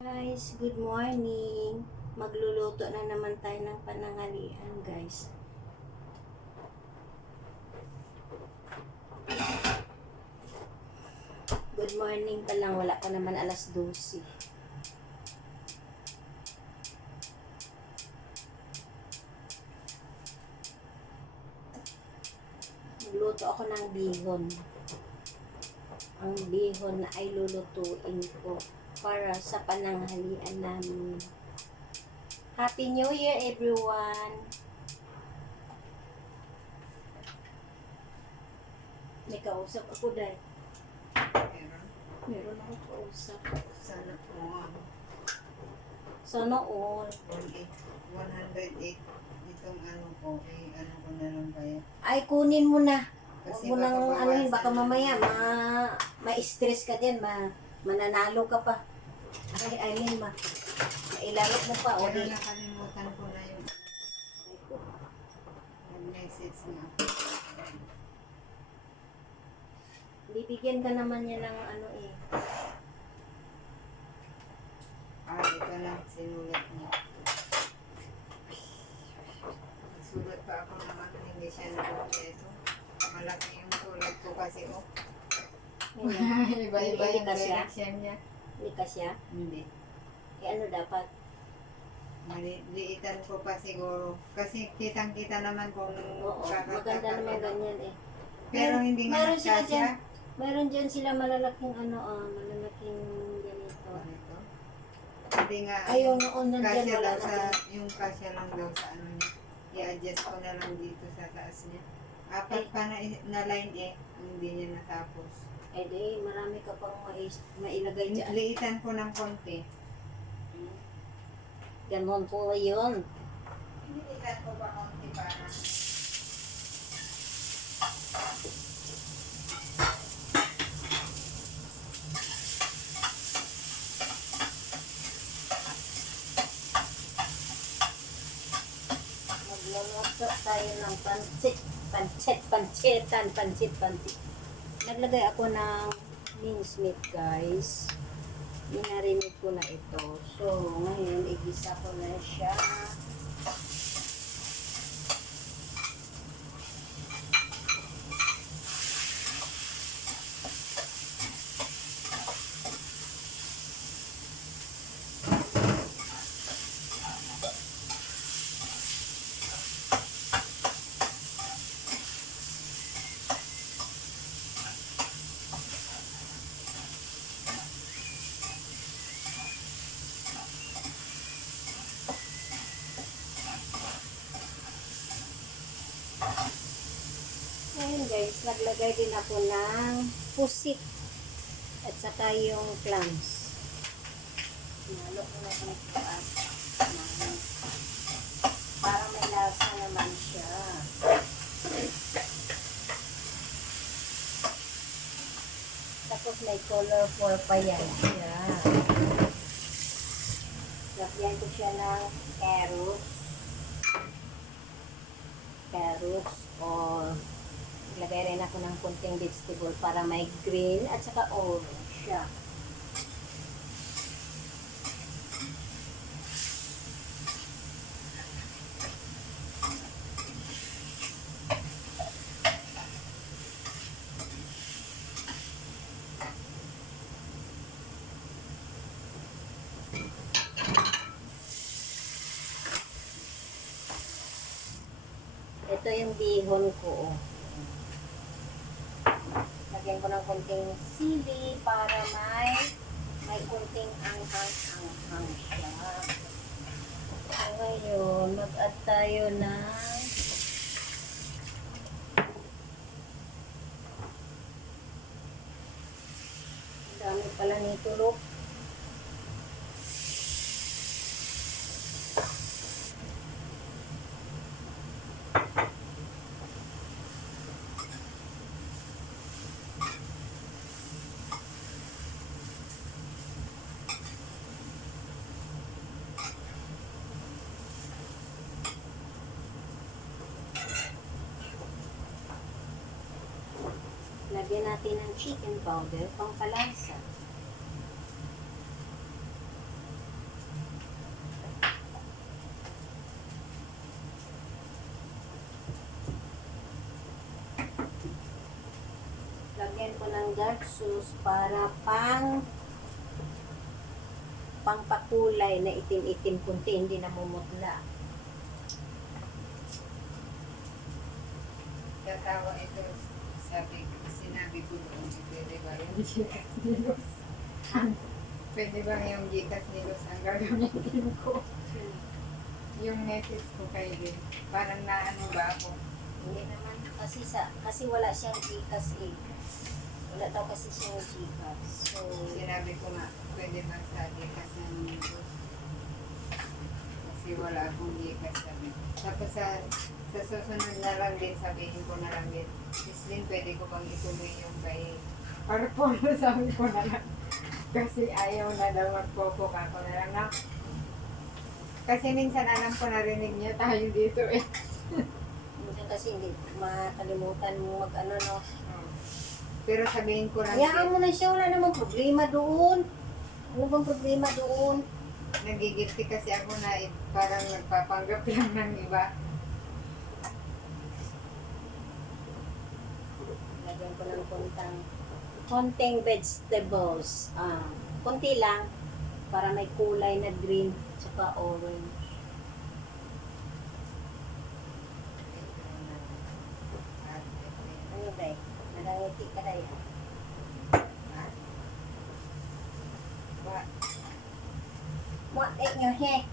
Guys, good morning. Magluluto na naman tayo ng pananghalian, guys. Good morning pa lang, wala pa naman alas 12. Magluto ako ng bihon. Ang bihon na ay lulutuin ko para sa pananghalian namin. Happy New Year, everyone! May kausap ako dahil. Meron ako kausap. Sana po. Sana all. 108. Itong ano po, ano ko na lang kaya. Ay, kunin mo na. Huwag Kasi mo nang baka anuhin, baka bawasan. mamaya ma-stress ka din, mananalo ka pa. Ay, Aileen, mailalok mo pa. O, Pero di. nakalimutan ko na yung nag-message na ako. Bibigyan ka naman niya ng ano eh. Ito lang, sinulat niya. Nagsulat pa ako naman, hindi siya nakumpleto. Malaki yung sulat ko kasi, oh. Iba-iba Hindi yung ka siya? direction niya. Hindi ka siya. Hindi. Eh, ano dapat? Maliliitan ko pa siguro. Kasi kitang-kita naman kung Oo, maganda naman ganyan eh. Pero hindi nga Meron sila nagkasya. dyan. Meron dyan sila malalaking malalaking ganito. Ganito. Hindi nga. Ayaw noon nandyan, Kasya wala daw na sa, dyan. yung kasya lang daw sa ano niya. I-adjust ko na lang dito sa taas niya. Apat pa na line eh. Hindi niya natapos. Eh di, marami ka pang mailagay dyan. Liitan ko ng konti. Ganon po yun. Liitan ko pa konti para. Magluluto tayo ng pansit. Naglagay ako ng mincemeat, guys. Minarinig ko na ito. So, ngayon, igisa ko na siya. Ngayon guys, naglagay din ako ng pusit at saka yung clams. Nalo ko na ito para may lasa naman siya. Tapos may colorful pa yan siya. Lagyan ko siya ng carrots or lagay rin ako ng kunting vegetable para may green at saka orange siya. Ito yung bihon ko. Lagyan ko ng konting sili para may konting anghang siya. So, ngayon, mag-add tayo ng dami pala nito, look. Lagyan natin ng chicken powder, pangpalasa. ng dark sauce para pangpakulay na itim-itim kunti, hindi namumutla. Tatawa ito, sinabi ko noon, pwede ba yung gikas ni Luz? Pwede ba yung gikas ni Luz ang gagamitin ko? Yung message ko kay Lynn, parang naano ba ako? Hindi naman kasi wala siyang Gcash eh. Wala daw kasi siyang Gcash. So, Sinabi ko nga, pwede ba sa gikas ng Luz? Kasi wala akong gikas sabi. Tapos sa susunod na lang din, sabihin ko na lang din, Miss Lynn, pwede ko bang ituloy yung kay Parpolo, sabi ko na lang. Kasi ayaw na daw magpopok ako na lang na. Kasi minsan alam ko narinig niyo tayo dito eh. minsan kasi hindi makalimutan mo mag-ano no. Pero sabihin ko lang, Hayaan mo na siya, wala namang problema doon. Ano bang problema doon? nagigilty kasi ako na parang nagpapanggap lang ng iba. Lagyan ko ng konting vegetables. Konti lang para may kulay na green tsaka orange. Ano ba? Nagangiti ka na yan. What in your head?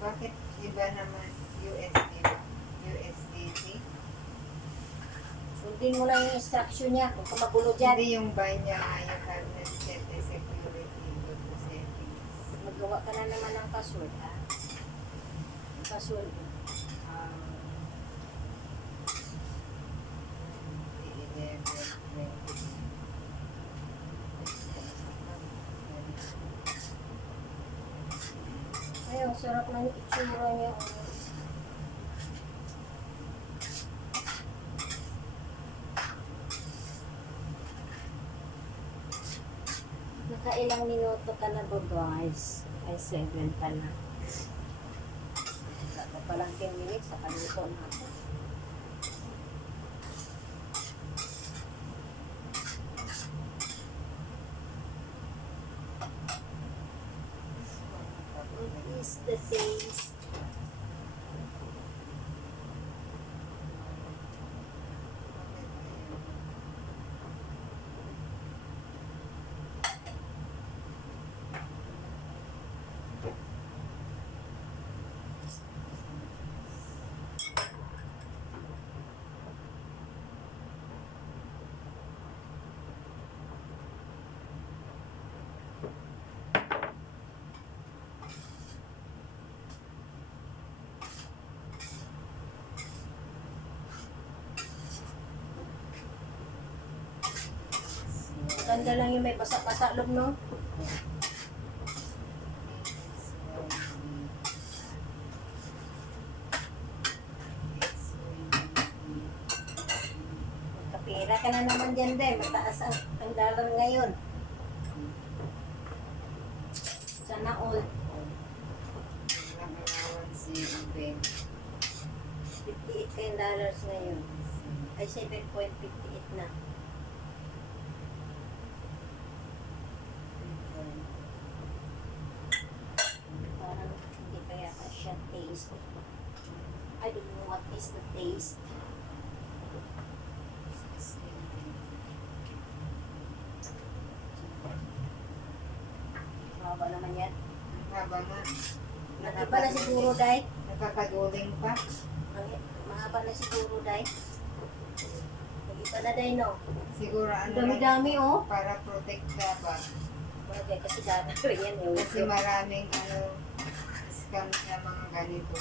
Bakit iba naman USD ba? USDT? Sundin mo lang yung instruction niya kung kamagulo dyan. Hindi yung buy niya nga you have not set the security go to settings. Magawa ka na naman ng password, ha? Password. Ay, ang sarap ng itsura niya. Nakailang minuto ka na ba, guys? Ay, 7 pa na. Wala pa lang 10 minutes, nakaluto na ako. What is the taste? Ganda lang yung may basa-basa loob, no? Kapira ka na naman dyan, dahil mataas ang dollar ngayon. Sana all. $58 kayong dollars ngayon. Ay, 7.58 na. Parang hindi pa yata siya taste. I don't know what is the taste. Mahaba naman yan. Haba nga. Nag-iba na siguro, Day. Nakakaduling pa. Mahaba na siguro, Day. Nag-iba na, Day, no? Siguro ano Dami-dami, oh. para protect ka ba? Bagay, kasi dami ko yan, eh. Kasi maraming scam sa mga ganito.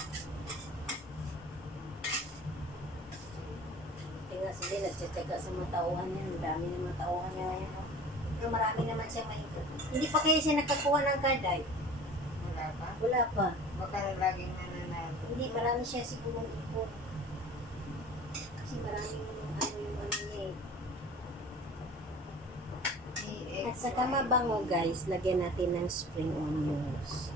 Kaya sila nagtsatsaga sa mga tauhan niya. Ang dami ng mga tauhan niya ngayon, oh. Pero marami naman siya may... Hindi pa kaya siya nakakuha ng card, Day. Wala pa? Wala pa. Baka laging nananalo. Hindi, marami siya siguro ipon. Kasi maraming yung ano niya eh. At saka mabango, guys, lagyan natin ng spring onions.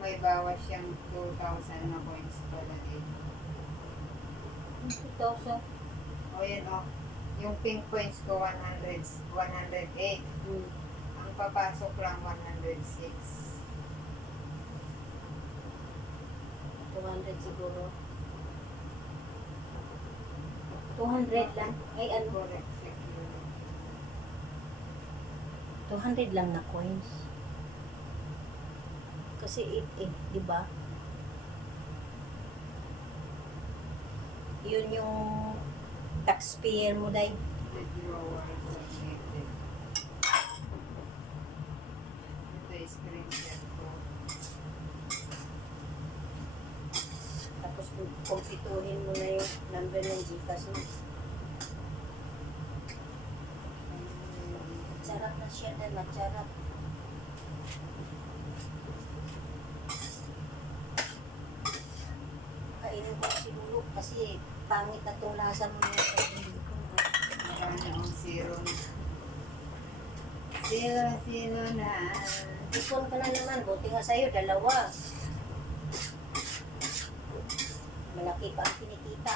may bawas siyang 2,000 na coins pala din. 2,000. O yan o. Yung pink coins ko 108. Ang papasok lang 106. 200 siguro. 200 lang. Ay, ano? Correct. Secure. 200 lang na coins. Kasi 8 eh, di ba? Yun yung taxpayer mo, day. Withdrawal connected. Ito yung screenshot ko. Tapos kumpituhin mo na yung number ng Gcash mo. Charap na siya na, macharap. Kainin ko si Lulok kasi pangit na itong lasa mo na hindi ko. Marami akong zero na. Zero na. Ipon ka na naman, buti nga sa'yo, dalawa. Malaki pa ang kinikita.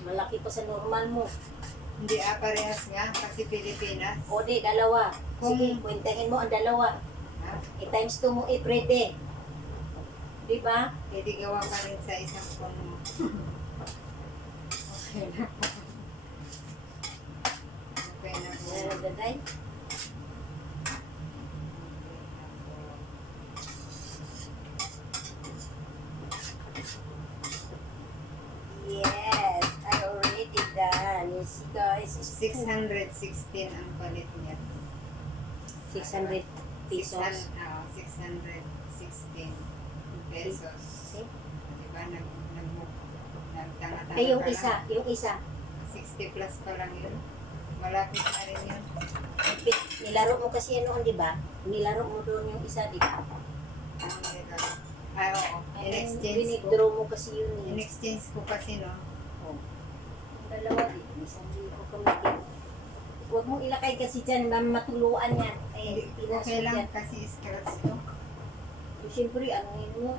Malaki pa sa normal mo. Hindi parehas nga kasi Pilipinas. O di, dalawa. Sige, Kung- kwentahin mo ang dalawa. Ha? I-times 2 mo i-prede. Diba? Pwede gawa ka rin sa isang phone mo. Okay na po. Okay na po. Nalagay. Yes, I already done. You see guys, it's 616 ang palit niya. 600 pesos. 616 pesos. Okay. Diba? Nagtanga-tanga Ay, yung ka isa, lang. yung isa. 60 plus pa lang yun. Malapit na rin yun. Nilaro mo kasi ano, di ba? Nilaro mo doon yung isa, di ba? Ano nila? Ah, oo. In-exchange ko. Binigdraw mo kasi yun eh. In-exchange ko kasi, no? Oh. Dalawa din. Isang libo kami. Huwag mong ilakay kasi dyan, matuluan yan. Eh, pinas Okay mo lang dyan. kasi scratch to. Siyempre, ano yun mo?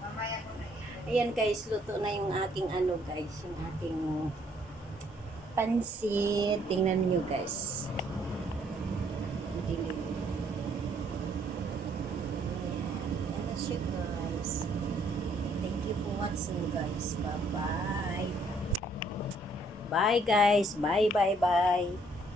Mamaya ko na ito. Ayan guys, luto na yung aking ano guys, yung aking pansit. Tingnan niyo guys. Dilim. Ayan. Ayan na siya guys. Thank you for watching guys. Bye-bye. Bye guys. Bye.